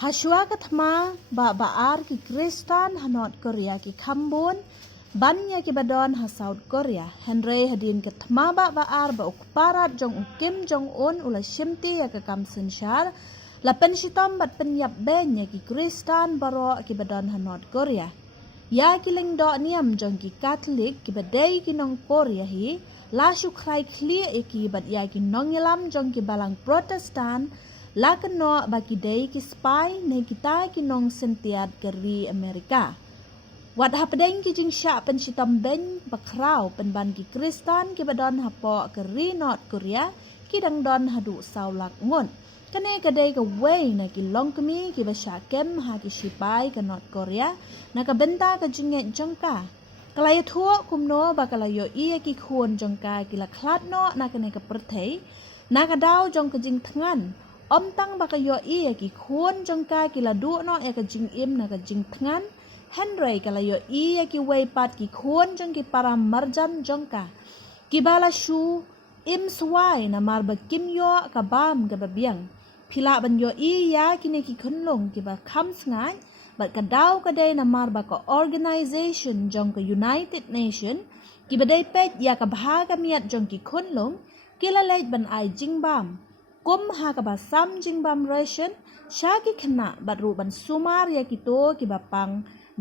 Haswa katma baar ki Kristan hanot Korea ki Kambon banya ki badon ha South Korea Henry hadin katma baar ba ukparat jong Kim Jong Un ula shimti ya ka kam senshar la penshitom bat penyap benya ki Kristan baro ki badon hanot Korea ya ki lengdo niam jong ki Catholic ki badai ki nong Korea hi la shukrai clear ki bat ya ki nong yalam jong ki balang Protestan Lakano bagi day ki spy na kita ki nong sentiat keri Amerika. Wat hapadeng ki jing sya penshitam ben bakraw penban ki Kristan ki badon hapo keri North Korea ki dang don hadu saulak ngon. Kane kadai ka way na ki long kami ki basya kem ha ki shipay ka North Korea na ka benta ka jinget jongka. Kalayo tuwa kumno ba kalayo iya ki kuon jongka ki laklat no na kane ka pertay na ka daw jong ka jing tangan. Tang bakayo iya ki kuon jongka ki ladu no ya ka jing im na ka jing tangan Henry kalayo iya ki waypat ki kuon jong ki para marjan jongka ki bala shu im swai na marba kim yo ka bam ka babiang pila ban yo iya ki ne ki kunlong ki ba kam sngai bat ka daw ka day na marba ka organization jong ka United Nation ki badai pet ya ka bahaga miat jong ki kunlong ki lalait ban ai jing bam Kum ha ka ba sam jing bam ration syaki kena batru ban sumar ya kito ki bapang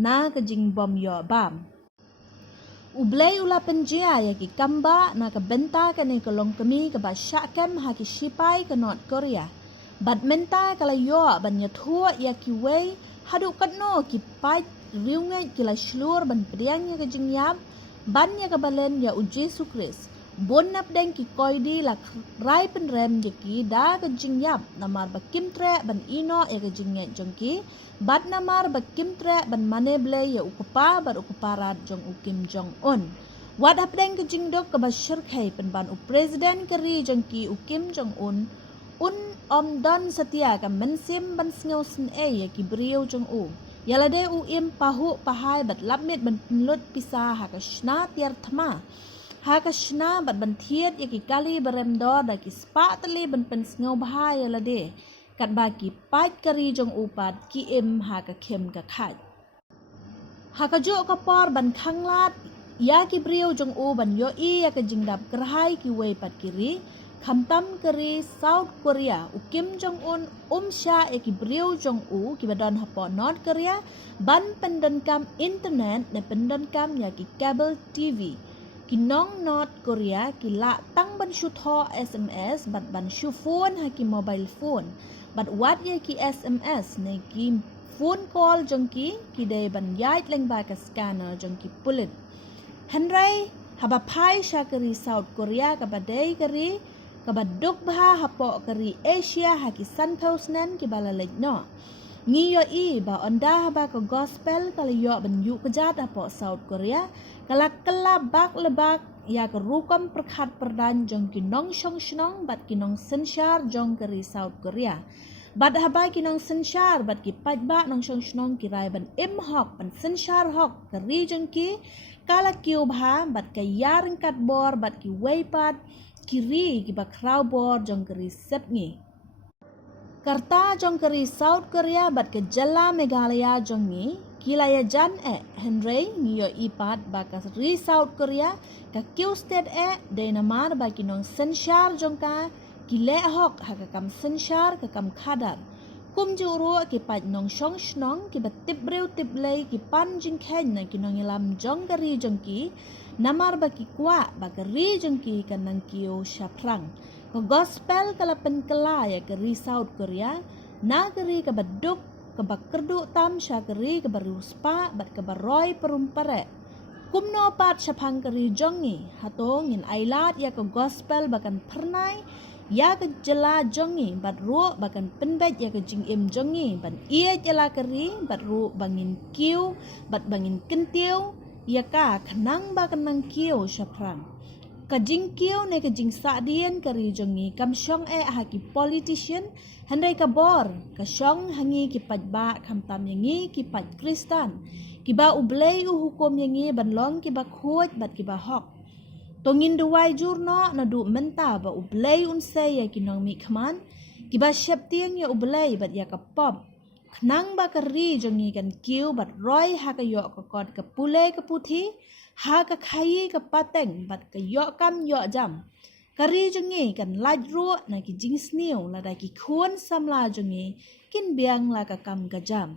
na ka jing bom yo bam. Ublay ula penjia ya ki kamba na ka benta ka ne kolong kami ka ba syakem ha ki shipay ka North Korea. Bat menta kala yo ban ya thua ya ki way hadu katno ki pait riungai ki la shlur ban priang ya ka jing yam ban ya ka balen ya u Jesu Christ. Bon nap deng ki koidi la rai pen rem je ki da ka jing yap namar ba kim tre ban ino e ka jing nge jong ki bat namar ba kim tre ban mane ble ya ukupa bar ukuparat jong u Kim Jong Un wat ap deng ka jing dok ka ba shirkai pen ban u president keri jong ki u Kim Jong Un om don setia ka mensim ban sngew sen e ya ki brio jong u yala de u im pahu pahai bat lapmit ban penlut pisah ha ka shna tiar thma Haka shna bat bantiet ya ki kali beremdo da ki spa tali ban pen sngaw bahaya la de kat ba ki pat kari jong upat ki im haka kem ka khat haka jo ka por ban khanglat ya ki brio jong u ban yo I ya ka jingdap kerhai ki way pat kiri khamtam kari South Korea u Kim Jong Un sha ya ki brio jong u ki badon hapo North Korea ban pendan kam internet na pendan kam ya ki cable TV Kinong North Korea ki la tang ban shu tho SMS bat ban shu phone ha ki mobile phone bat wat ye ki SMS ne ki phone call jong ki de ban yait leng ba ka scanner jong ki pulit Henry haba phai shakari South Korea ka badai kari ka baduk bha hapo kari Asia ha ki san nan ki balalek no ngi yo I ba onda ba ko gospel kala yo ban yu kejat hapo South Korea kalak kelabak lebak ya kerukom perkhat perdan jong kinong shong shnong bat kinong senshar jong keri South Korea bat habai kinong senshar bat ki patba nong shong shnong kirai ban im hok ban senshar hok keri jong ki kala kiu bha bat ka yareng kat bor bat ki weipat kiri ki ba kraw bor jong keri sepngi Karta jong keri South Korea bat ke jala Meghalaya jong ni kilaya jan Henry niyo ipat bakas ri South Korea ka kiu state de namar ba kinong senshar jong ka kile hok ha ka kam senshar ka kam khadar kum juro ki pat nong shong shnong ki batip breu tip lei ki pan jing khen na kinong ilam jong keri jong ki namar ba ki kwa ba keri jong ki kanang kiu shaprang Ko gospel kala penkela ya keri South Korea na keri ka baduk ka bakerdu tam sya keri ka baruspa bat ka baroy perumpare kumno pat syapang keri jongi hatong in ailat ya ka gospel bakan pernai ya ka jela jongi bat ru bakan penbet ya ka jingim jongi ban ia jela keri bat ru bangin kiu bat bangin kentiu ya ka khanang bakan nang kiu syaprang Kajing kiyo ne kajing saadien kari jongi kam syong haki politician handai kabor ka syong hangi ki padba kam tam yangi ki pad Kristan ki ba ublay u hukum yangi banlong ki ba khuat bat ki ba hok tongin duwai jurno na du menta ba ublay unse ya kinong mi khaman Kiba syap tiang ya ublay bat ya kapop. Nang bakari jongi kan kiu bat roy ha ka yok ka kot ka pule ka puthi ha ka khai ka pateng bat ka yok kam yok jam. Kari jongi kan laj ruak na ki jing sniu la da ki khuan samla jongi kin biang la ka kam ka jam.